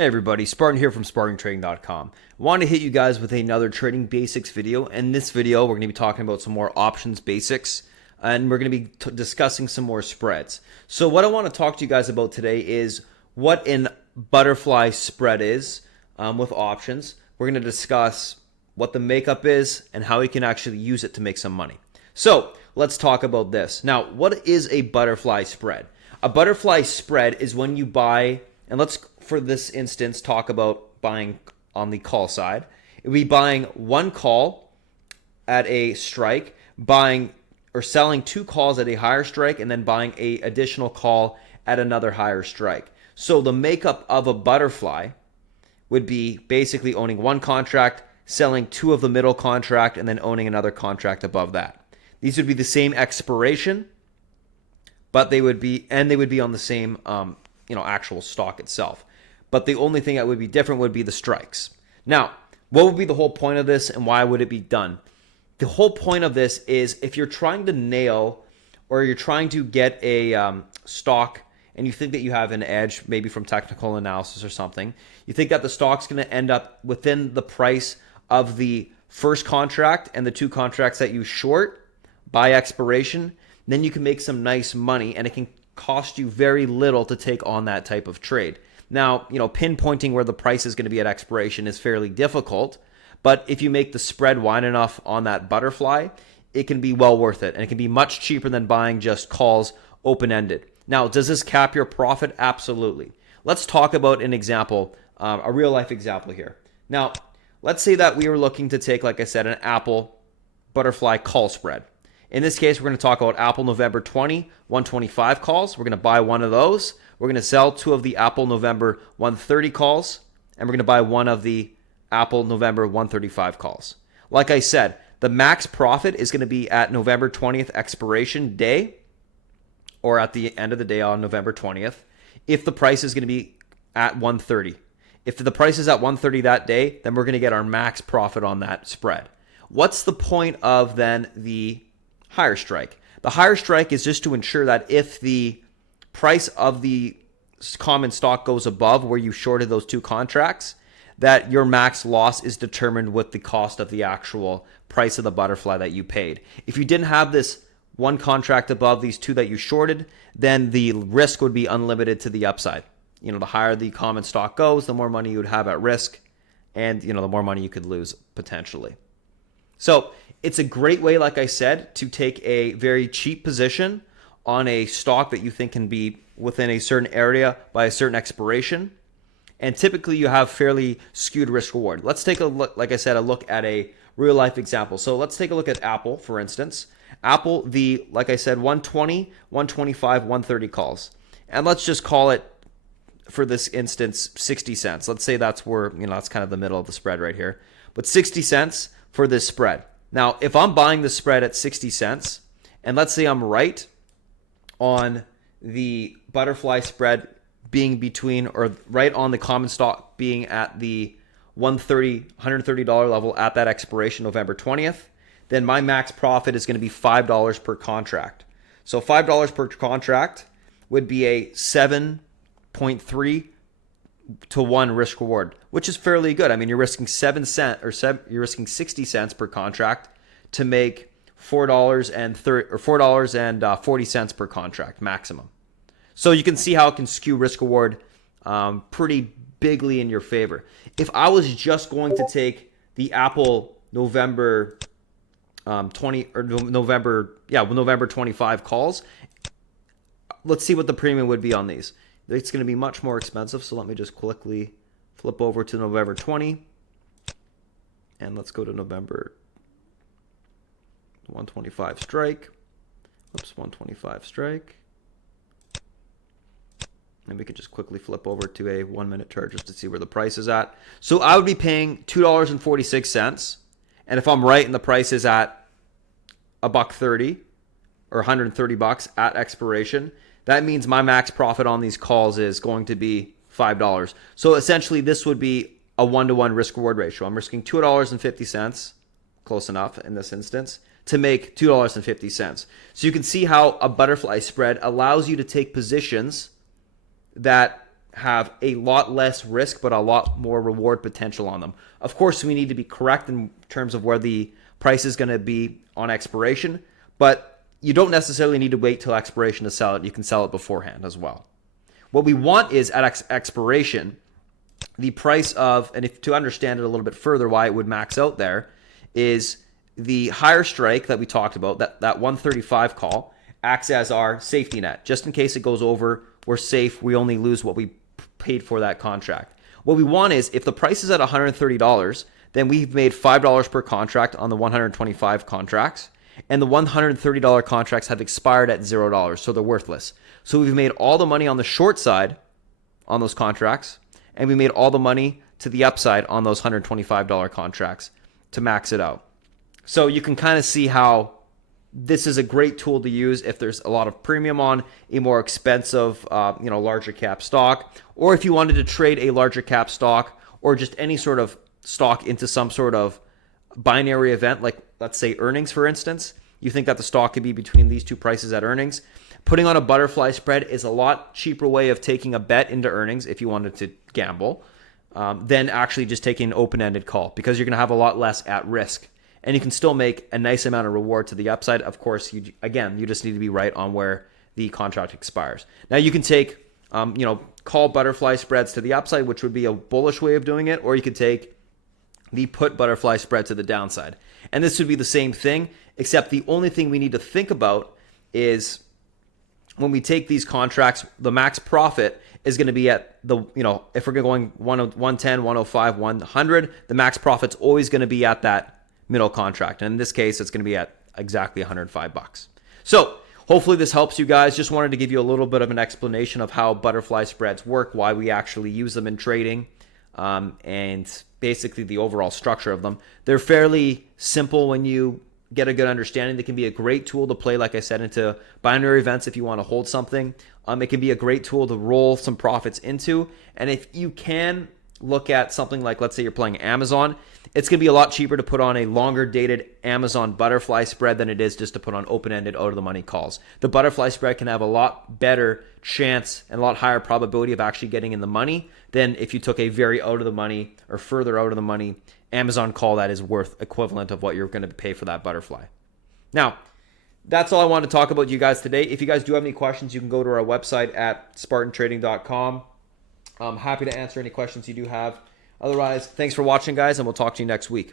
Hey everybody, Spartan here from SpartanTrading.com. Want to hit you guys with another trading basics video. In this video, we're going to be talking about some more options basics, and we're going to be discussing some more spreads. So what I want to talk to you guys about today is what an butterfly spread is with options. We're going to discuss what the makeup is and how you can actually use it to make some money. So let's talk about this. Now, what is a butterfly spread? A butterfly spread is when you buy, and let's, for this instance, talk about buying on the call side. It would be buying one call at a strike, buying or selling two calls at a higher strike, and then buying a additional call at another higher strike. So the makeup of a butterfly would be basically owning one contract, selling two of the middle contract, and then owning another contract above that. These would be the same expiration, but they would be on the same actual stock itself. But the only thing that would be different would be the strikes. Now, what would be the whole point of this and why would it be done? The whole point of this is if you're trying to nail or you're trying to get a stock and you think that you have an edge, maybe from technical analysis or something, you think that the stock's going to end up within the price of the first contract and the two contracts that you short by expiration, then you can make some nice money and it can cost you very little to take on that type of trade. Now, pinpointing where the price is going to be at expiration is fairly difficult, but if you make the spread wide enough on that butterfly, it can be well worth it, and it can be much cheaper than buying just calls open-ended. Now, does this cap your profit? Absolutely. Let's talk about an example, a real-life example here. Now, let's say that we were looking to take, like I said, an Apple butterfly call spread. In this case, we're going to talk about Apple November 20, 125 calls. We're going to buy one of those. We're going to sell two of the Apple November 130 calls, and we're going to buy one of the Apple November 135 calls. Like I said, the max profit is going to be at November 20th expiration day, or at the end of the day on November 20th, if the price is going to be at 130. If the price is at 130 that day, then we're going to get our max profit on that spread. What's the point of then the higher strike? The higher strike is just to ensure that if the price of the common stock goes above where you shorted those two contracts, that your max loss is determined with the cost of the actual price of the butterfly that you paid. If you didn't have this one contract above these two that you shorted, then the risk would be unlimited to the upside. The higher the common stock goes, the more money you would have at risk, and the more money you could lose potentially. So it's a great way, like I said, to take a very cheap position on a stock that you think can be within a certain area by a certain expiration. And typically you have fairly skewed risk reward. Let's take a look, like I said, a look at a real life example. So let's take a look at Apple, for instance. Apple, like I said, 120, 125, 130 calls. And let's just call it, for this instance, 60 cents. Let's say that's where, that's kind of the middle of the spread right here. But 60 cents for this spread. Now, if I'm buying the spread at 60 cents, and let's say I'm right on the butterfly spread being between, or right on the common stock being at the $130 level at that expiration November 20th, then my max profit is going to be $5 per contract. So $5 per contract would be a 7.3 to 1 risk reward, which is fairly good. I mean, you're risking you're risking 60 cents per contract to make $4.40 per contract maximum. So you can see how it can skew risk reward pretty bigly in your favor. If I was just going to take the Apple November 25 calls, let's see what the premium would be on these. It's going to be much more expensive, so let me just quickly flip over to November 20, and let's go to November 125 strike. Oops, 125 strike. And we can just quickly flip over to a 1 minute chart just to see where the price is at. So I would be paying $2.46. And if I'm right and the price is at $1.30 or $130 at expiration, that means my max profit on these calls is going to be $5. So essentially this would be a 1-to-1 risk reward ratio. I'm risking $2.50, close enough in this instance, to make $2.50. So you can see how a butterfly spread allows you to take positions that have a lot less risk, but a lot more reward potential on them. Of course, we need to be correct in terms of where the price is going to be on expiration, but you don't necessarily need to wait till expiration to sell it. You can sell it beforehand as well. What we want is at expiration, the price of, and if to understand it a little bit further, why it would max out there, is the higher strike that we talked about, that 135 call, acts as our safety net. Just in case it goes over, we're safe. We only lose what we paid for that contract. What we want is, if the price is at $130, then we've made $5 per contract on the 125 contracts, and the $130 contracts have expired at $0, so they're worthless. So we've made all the money on the short side on those contracts, and we made all the money to the upside on those $125 contracts to max it out. So you can kind of see how this is a great tool to use if there's a lot of premium on a more expensive, larger cap stock, or if you wanted to trade a larger cap stock or just any sort of stock into some sort of binary event, like let's say earnings, for instance. You think that the stock could be between these two prices at earnings. Putting on a butterfly spread is a lot cheaper way of taking a bet into earnings if you wanted to gamble than actually just taking an open-ended call, because you're going to have a lot less at risk. And you can still make a nice amount of reward to the upside. Of course, you just need to be right on where the contract expires. Now you can take, call butterfly spreads to the upside, which would be a bullish way of doing it, or you could take the put butterfly spread to the downside. And this would be the same thing, except the only thing we need to think about is when we take these contracts, the max profit is going to be at the, if we're going 110, 105, 100, the max profit's always going to be at that middle contract. And in this case, it's going to be at exactly $105. So hopefully this helps you guys. Just wanted to give you a little bit of an explanation of how butterfly spreads work, why we actually use them in trading, and basically the overall structure of them. They're fairly simple when you get a good understanding. They can be a great tool to play, like I said, into binary events if you want to hold something. It can be a great tool to roll some profits into. And if you can look at something like, let's say you're playing Amazon, it's going to be a lot cheaper to put on a longer dated Amazon butterfly spread than it is just to put on open-ended out-of-the-money calls. The butterfly spread can have a lot better chance and a lot higher probability of actually getting in the money than if you took a very out-of-the-money or further out-of-the-money Amazon call that is worth equivalent of what you're going to pay for that butterfly. Now, that's all I wanted to talk about you guys today. If you guys do have any questions, you can go to our website at spartantrading.com. I'm happy to answer any questions you do have. Otherwise, thanks for watching, guys, and we'll talk to you next week.